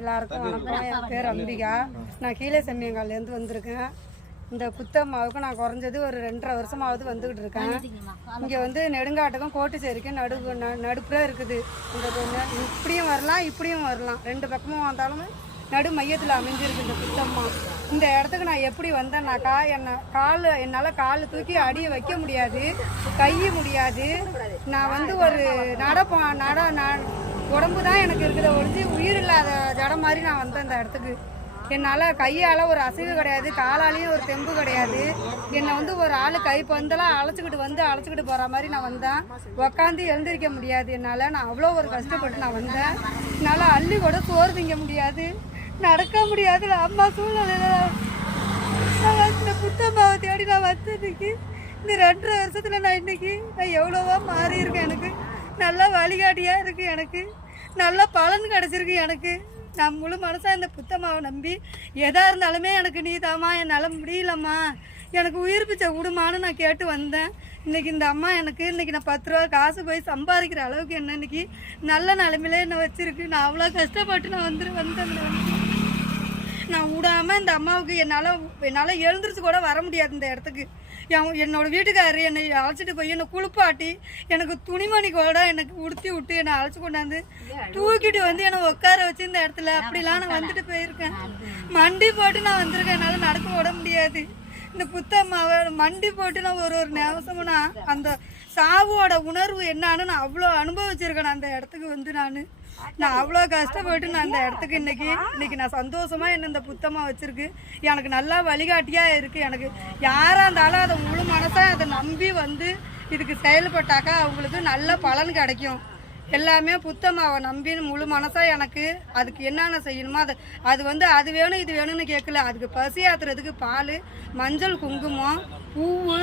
எல்லாருக்கும் வணக்கம். என் பேர் அம்பிகா. நான் கீழே செம்மியங்கால்லேருந்து வந்திருக்கேன். இந்த புத்தம்மாவுக்கு நான் குறைஞ்சது ஒரு 2.5 வருஷமாவது வந்துக்கிட்டு இருக்கேன். இங்கே வந்து நெடுங்காட்டுக்கும் கோட்டுச்சேரிக்கும் நடுப்புற இருக்குது. இந்த இப்படியும் வரலாம் இப்படியும் வரலாம், 2 பக்கமும் வந்தாலும் நடு மையத்தில் அமைஞ்சிருக்கு இந்த புத்தம்மா. இந்த இடத்துக்கு நான் எப்படி வந்தேன்னாக்கா, என்னால் கால் தூக்கி அடியை வைக்க முடியாது, கை முடியாது. நான் வந்து ஒரு உடம்பு தான் எனக்கு இருக்குது ஒழிஞ்சு உயிர் இல்லாத ஜடம் மாதிரி நான் வந்தேன் இந்த இடத்துக்கு. என்னால் கையால் ஒரு அசைவு கிடையாது, காலாலையும் ஒரு தெம்பு கிடையாது. என்னை வந்து ஒரு ஆள் கை பந்தெல்லாம் அழைச்சிக்கிட்டு போகிற மாதிரி நான் வந்தேன். உக்காந்து எழுந்திரிக்க முடியாது என்னால். நான் அவ்வளோ ஒரு கஷ்டப்பட்டு நான் வந்தேன். என்னால் அள்ளி கூட சோறு திங்க முடியாது, நடக்க முடியாது. அம்மா சூழ்நிலையில் நான் இந்த புத்தம்மாவை தேடி நான் வந்ததுக்கு இந்த 2.5 வருஷத்தில் நான் எவ்வளோவா மாறி இருக்கேன். எனக்கு நல்லா வழிகாட்டியாக இருக்குது, எனக்கு நல்ல பலன் கிடச்சிருக்கு. எனக்கு நான் முழு மனசாக இந்த புத்தம்மாவை நம்பி எதாக இருந்தாலுமே எனக்கு நீ தாம்மா, என்னால் முடியலம்மா, எனக்கு உயிர் பிச்சை விடுமான்னு நான் கேட்டு வந்தேன். இன்றைக்கி இந்த அம்மா எனக்கு நான் 10 ரூபா காசு போய் சம்பாதிக்கிற அளவுக்கு என்ன இன்றைக்கி நல்ல நிலைமையில என்னை வச்சுருக்கு. நான் அவ்வளோ கஷ்டப்பட்டு நான் வந்தேன். நான் விடாமல் இந்த அம்மாவுக்கு என்னால் எழுந்திரிச்சு கூட வர முடியாது இந்த இடத்துக்கு. என்னோட வீட்டுக்காரர் என்னை அழைச்சிட்டு போய் என்னை குளிப்பாட்டி எனக்கு துணிமணி கூட எனக்கு உடுத்தி விட்டு என்னை அழைச்சி கொண்டாந்து தூக்கிட்டு வந்து என்னை உட்கார வச்சு இந்த இடத்துல அப்படிலாம் நான் வந்துட்டு போயிருக்கேன். மண்டி போட்டு நான் வந்திருக்கேன். என்னால் நடக்க விட முடியாது. இந்த புத்தம்மாவை மண்டி போட்டு நான் ஒரு நிமிஷம்னா அந்த சாவோட உணர்வு என்னான்னு நான் அவ்வளோ அனுபவிச்சிருக்கேன். அந்த இடத்துக்கு வந்து நான் அவ்வளோ கஷ்டப்பட்டு நான் அந்த இடத்துக்கு இன்னைக்கு நான் சந்தோஷமாக என்ன இந்த புத்தமாக வச்சுருக்கு. எனக்கு நல்லா வழிகாட்டியாக இருக்குது. எனக்கு யாராக இருந்தாலும் அதை முழு மனசாக அதை நம்பி வந்து இதுக்கு செயல்பட்டாக்கா அவங்களுக்கு நல்ல பலன் கிடைக்கும். எல்லாமே புத்தம்மாவை நம்பி முழு மனசாக எனக்கு அதுக்கு என்னென்ன செய்யணுமோ அது வந்து அது வேணும் இது வேணும்னு கேட்கல. அதுக்கு பசி ஆத்துறதுக்கு பால், மஞ்சள், குங்குமம், பூவு,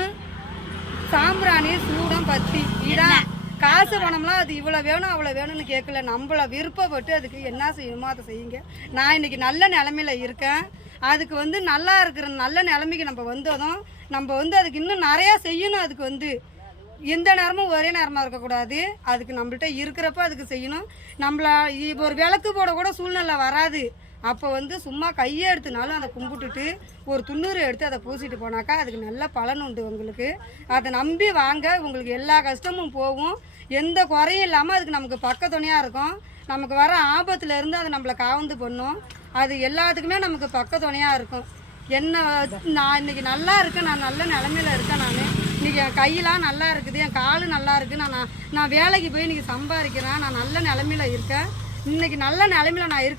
சாம்பிராணி, சூடம், பத்தி, இடம், காசு பணம்லாம் அது இவ்வளோ வேணும் அவ்வளோ வேணும்னு கேட்கல. நம்மள விருப்பப்பட்டு அதுக்கு என்ன செய்யணுமோ அதை செய்யுங்க. நான் இன்றைக்கி நல்ல நிலமையில இருக்கேன். அதுக்கு வந்து நல்லா இருக்கிற நல்ல நிலைமைக்கு நம்ம வந்ததும் நம்ம வந்து அதுக்கு இன்னும் நிறையா செய்யணும். அதுக்கு வந்து எந்த நேரமும் ஒரே நேரமாக இருக்கக்கூடாது. அதுக்கு நம்மள்கிட்ட இருக்கிறப்ப அதுக்கு செய்யணும். இப்போ ஒரு விளக்கு போட கூட சூழ்நிலை வராது. அப்போ வந்து சும்மா கையை எடுத்துனாலும் அதை கும்பிட்டுட்டு ஒரு துண்ணூறு எடுத்து அதை பூசிட்டு போனாக்கா அதுக்கு நல்ல பலன் உண்டு. உங்களுக்கு அதை நம்பி வாங்க, உங்களுக்கு எல்லா கஷ்டமும் போகும். எந்த குறையும் இல்லாமல் அதுக்கு நமக்கு பக்கத்துணையாக இருக்கும். நமக்கு வர ஆபத்துலேருந்து அது நம்மளை காவந்து பண்ணும். அது எல்லாத்துக்குமே நமக்கு பக்கத்துணையாக இருக்கும். நான் இன்றைக்கி நல்லா இருக்கேன், நான் நல்ல நிலமையில இருக்கேன். நான் இன்றைக்கி என் கையெல்லாம் நல்லா இருக்குது, என் காலு நல்லா இருக்குது. நான் வேலைக்கு போய் இன்றைக்கி சம்பாதிக்கிறேன். நான் நல்ல நிலமையில இருக்கேன். இன்றைக்கி நல்ல நிலமையில நான் இருக்கேன்.